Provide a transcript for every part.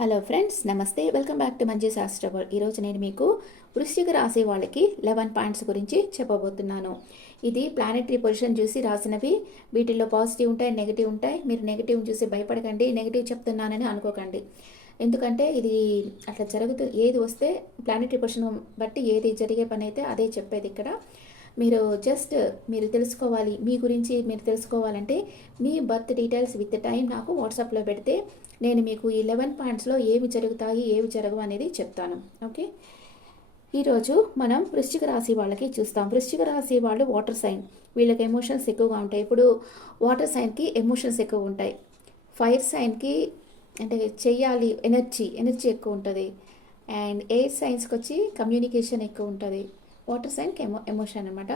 Hello friends, నమస్తే. Welcome back to Manji శాస్త్ర world. ఈరోజు నేను మీకు వృశ్చిక రాశి వాళ్ళకి 11 పాయింట్స్ గురించి చెప్పబోతున్నాను. ఇది ప్లానెటరీ పొజిషన్ చూసి రాసినవి. వీటిల్లో పాజిటివ్ ఉంటాయి, నెగిటివ్ ఉంటాయి. మీరు నెగిటివ్ చూసి భయపడకండి, నెగిటివ్ చెప్తున్నానని అనుకోకండి. ఎందుకంటే ఇది అట్లా జరుగుతుంది. ఏది వస్తే ప్లానెటరీ పొజిషన్ బట్టి ఏది జరిగే పని అయితే అదే చెప్పేది ఇక్కడ. మీరు తెలుసుకోవాలి, మీ గురించి మీరు తెలుసుకోవాలంటే మీ బర్త్ డీటెయిల్స్ విత్ టైం నాకు వాట్సాప్లో పెడితే నేను మీకు ఈ 11 పాయింట్స్లో ఏవి జరుగుతాయి, ఏవి జరగవు అనేది చెప్తాను. ఓకే, ఈరోజు మనం వృశ్చిక రాశి వాళ్ళకి చూస్తాం. వృశ్చిక రాశి వాళ్ళు వాటర్ సైన్, వీళ్ళకి ఎమోషన్స్ ఎక్కువగా ఉంటాయి. ఇప్పుడు వాటర్ సైన్కి ఎమోషన్స్ ఎక్కువ ఉంటాయి. ఫైర్ సైన్కి అంటే చెయ్యాలి, ఎనర్జీ ఎక్కువ ఉంటుంది. అండ్ ఎయిర్ సైన్స్కి వచ్చి కమ్యూనికేషన్ ఎక్కువ ఉంటుంది. వాటర్ సైన్కి ఎమోషన్ అనమాట.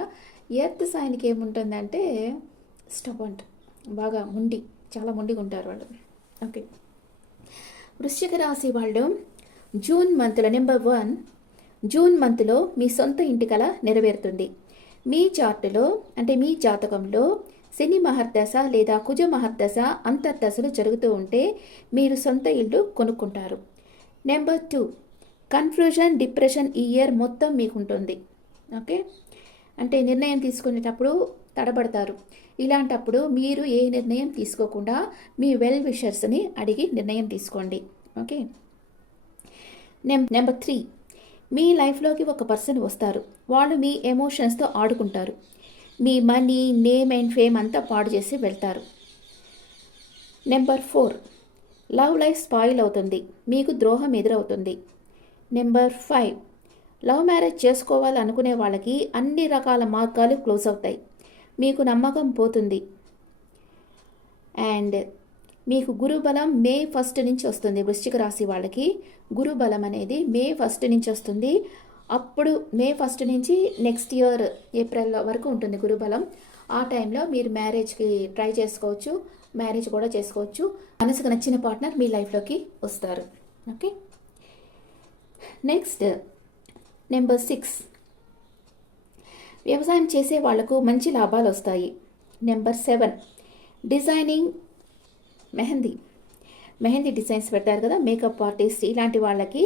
ఎర్త్ సైన్కి ఏముంటుందంటే స్టబంట్, బాగా చాలా మొండిగా ఉంటారు వాళ్ళు. ఓకే, వృశ్చిక రాశి వాళ్ళు జూన్ మంత్లో నెంబర్ 1, జూన్ మంత్లో మీ సొంత ఇంటి కల నెరవేరుతుంది. మీ చార్టులో అంటే మీ జాతకంలో శని మహర్దశ లేదా కుజ మహర్దశ అంతర్దశలు జరుగుతూ ఉంటే మీరు సొంత ఇల్లు కొనుక్కుంటారు. నెంబర్ 2, కన్ఫ్యూజన్, డిప్రెషన్ ఈ ఇయర్ మొత్తం మీకు ఉంటుంది. ఓకే, అంటే నిర్ణయం తీసుకునేటప్పుడు తడబడతారు. ఇలాంటప్పుడు మీరు ఏ నిర్ణయం తీసుకోకుండా మీ వెల్ విషర్స్ని అడిగి నిర్ణయం తీసుకోండి. ఓకే, నెంబర్ 3, మీ లైఫ్లోకి ఒక పర్సన్ వస్తారు. వాళ్ళు మీ ఎమోషన్స్తో ఆడుకుంటారు. మీ మనీ, నేమ్ అండ్ ఫేమ్ అంతా పాడు చేసి వెళ్తారు. నెంబర్ 4, లవ్ లైఫ్ స్పాయిల్ అవుతుంది, మీకు ద్రోహం ఎదురవుతుంది. నెంబర్ 5, లవ్ మ్యారేజ్ చేసుకోవాలనుకునే వాళ్ళకి అన్ని రకాల మార్గాలు క్లోజ్ అవుతాయి, మీకు నమ్మకం పోతుంది. అండ్ మీకు గురుబలం మే 1 నుంచి వస్తుంది. వృశ్చిక రాశి వాళ్ళకి గురుబలం అనేది మే 1 నుంచి వస్తుంది. అప్పుడు మే 1 నుంచి నెక్స్ట్ ఇయర్ ఏప్రిల్ వరకు ఉంటుంది గురుబలం. ఆ టైంలో మీరు మ్యారేజ్కి ట్రై చేసుకోవచ్చు, మ్యారేజ్ కూడా చేసుకోవచ్చు. మనసుకు నచ్చిన పార్ట్నర్ మీ లైఫ్లోకి వస్తారు. ఓకే, నెక్స్ట్ నెంబర్ 6, వ్యవసాయం చేసే వాళ్లకు మంచి లాభాలు వస్తాయి. నెంబర్ 7, డిజైనింగ్, మెహందీ డిజైన్స్ పెడతారు కదా, మేకప్ ఆర్టిస్ట్, ఇలాంటి వాళ్ళకి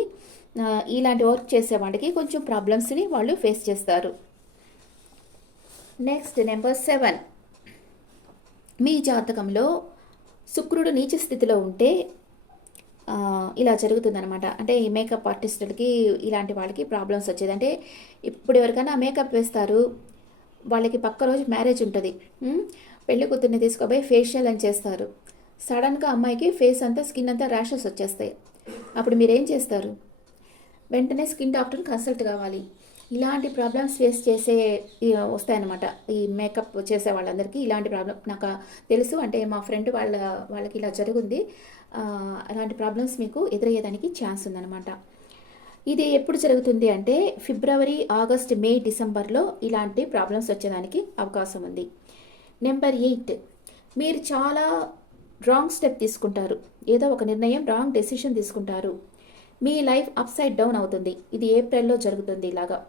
ఇలాంటి వర్క్ చేసే వాళ్ళకి కొంచెం ప్రాబ్లమ్స్ని వాళ్ళు ఫేస్ చేస్తారు. నెక్స్ట్ నెంబర్ 7, మీ జాతకంలో శుక్రుడు నీచ స్థితిలో ఉంటే ఇలా జరుగుతుందనమాట. అంటే ఈ మేకప్ ఆర్టిస్టులకి ఇలాంటి వాళ్ళకి ప్రాబ్లమ్స్ వచ్చేది. అంటే ఇప్పుడు ఎవరికైనా మేకప్ వేస్తారు, వాళ్ళకి పక్క రోజు మ్యారేజ్ ఉంటుంది. పెళ్లి కూతుర్ని తీసుకుపోయి ఫేషియల్ అని చేస్తారు. సడన్గా అమ్మాయికి ఫేస్ అంతా, స్కిన్ అంతా ర్యాషెస్ వచ్చేస్తాయి. అప్పుడు మీరు ఏం చేస్తారు? వెంటనే స్కిన్ డాక్టర్ని కన్సల్ట్ కావాలి. ఇలాంటి ప్రాబ్లమ్స్ ఫేస్ చేసే వస్తాయన్నమాట. ఈ మేకప్ చేసే వాళ్ళందరికీ ఇలాంటి ప్రాబ్లం నాకు తెలుసు. అంటే మా ఫ్రెండ్ వాళ్ళకి ఇలా జరుగుంది. అలాంటి ప్రాబ్లమ్స్ మీకు ఎదురయ్యేదానికి ఛాన్స్ ఉందన్నమాట. ఇది ఎప్పుడు జరుగుతుంది అంటే ఫిబ్రవరి, ఆగస్ట్, మే, డిసెంబర్లో ఇలాంటి ప్రాబ్లమ్స్ వచ్చేదానికి అవకాశం ఉంది. నెంబర్ 8, మీరు చాలా రాంగ్ స్టెప్ తీసుకుంటారు. ఏదో ఒక నిర్ణయం, రాంగ్ డెసిషన్ తీసుకుంటారు. మీ లైఫ్ అప్ సైడ్ డౌన్ అవుతుంది. ఇది ఏప్రిల్లో జరుగుతుంది ఇలాగా.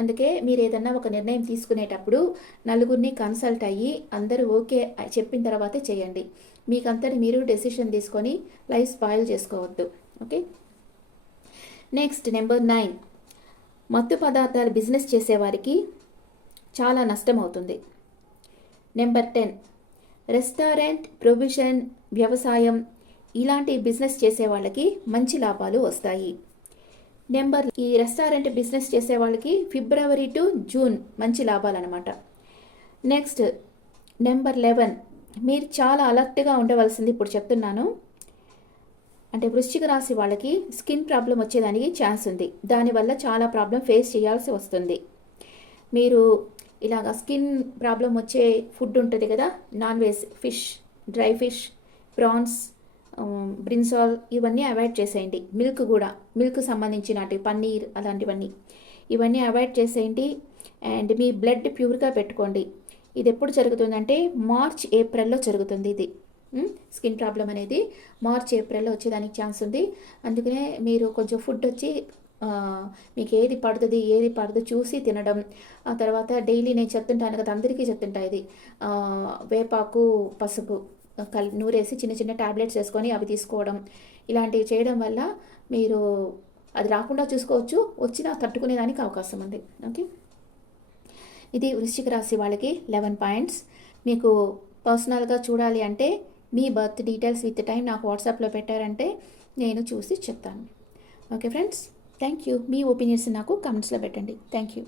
అందుకే మీరు ఏదన్నా ఒక నిర్ణయం తీసుకునేటప్పుడు నలుగురిని కన్సల్ట్ అయ్యి అందరూ ఓకే చెప్పిన తర్వాతే చేయండి. మీకంతటి మీరు డెసిషన్ తీసుకొని లైఫ్ స్పాయిల్ చేసుకోవద్దు. ఓకే, నెక్స్ట్ నెంబర్ 9, మత్తు పదార్థాలు బిజినెస్ చేసేవారికి చాలా నష్టం అవుతుంది. నెంబర్ 10, రెస్టారెంట్, ప్రొవిజన్, వ్యవసాయం ఇలాంటి బిజినెస్ చేసే వాళ్ళకి మంచి లాభాలు వస్తాయి. ఈ రెస్టారెంట్ బిజినెస్ చేసే వాళ్ళకి ఫిబ్రవరి టు జూన్ మంచి లాభాలు అనమాట. నెక్స్ట్ నెంబర్ 11, మీరు చాలా అలర్ట్గా ఉండవలసింది ఇప్పుడు చెప్తున్నాను. అంటే వృశ్చిక రాశి వాళ్ళకి స్కిన్ ప్రాబ్లం వచ్చేదానికి ఛాన్స్ ఉంది. దానివల్ల చాలా ప్రాబ్లం ఫేస్ చేయాల్సి వస్తుంది. మీరు ఇలాగా స్కిన్ ప్రాబ్లం వచ్చే ఫుడ్ ఉంటుంది కదా, non veg, fish, dry fish, prawns, brinjal ఇవన్నీ అవాయిడ్ చేసేయండి. మిల్క్ సంబంధించినటి పన్నీర్ ఇవన్నీ అవాయిడ్ చేసేయండి. అండ్ మీ బ్లడ్ ప్యూర్గా పెట్టుకోండి. ఇది ఎప్పుడు జరుగుతుందంటే మార్చ్, ఏప్రిల్లో జరుగుతుంది. ఇది స్కిన్ ప్రాబ్లం అనేది మార్చ్, ఏప్రిల్లో వచ్చేదానికి ఛాన్స్ ఉంది. అందుకనే మీరు కొంచెం ఫుడ్ వచ్చి మీకు ఏది పడుతుంది ఏది పడదు చూసి తినడం. ఆ తర్వాత డైలీ నేను చెప్తుంటాను కదా, అందరికీ చెప్తుంటా ఇది, వేపాకు, పసుపు నూరేసి చిన్న చిన్న ట్యాబ్లెట్స్ వేసుకొని అవి తీసుకోవడం ఇలాంటివి చేయడం వల్ల మీరు అది రాకుండా చూసుకోవచ్చు, వచ్చినా తట్టుకునేదానికి అవకాశం ఉంది. ఓకే, ఇది వృశ్చిక రాశి వాళ్ళకి 11 పాయింట్స్. మీకు పర్సనల్గా చూడాలి అంటే మీ బర్త్ డీటెయిల్స్ విత్ టైం నాకు వాట్సాప్లో పెట్టారంటే నేను చూసి చెప్తాను. Okay friends, thank you. Me opinions నాకు కమెంట్స్లో పెట్టండి. Thank you.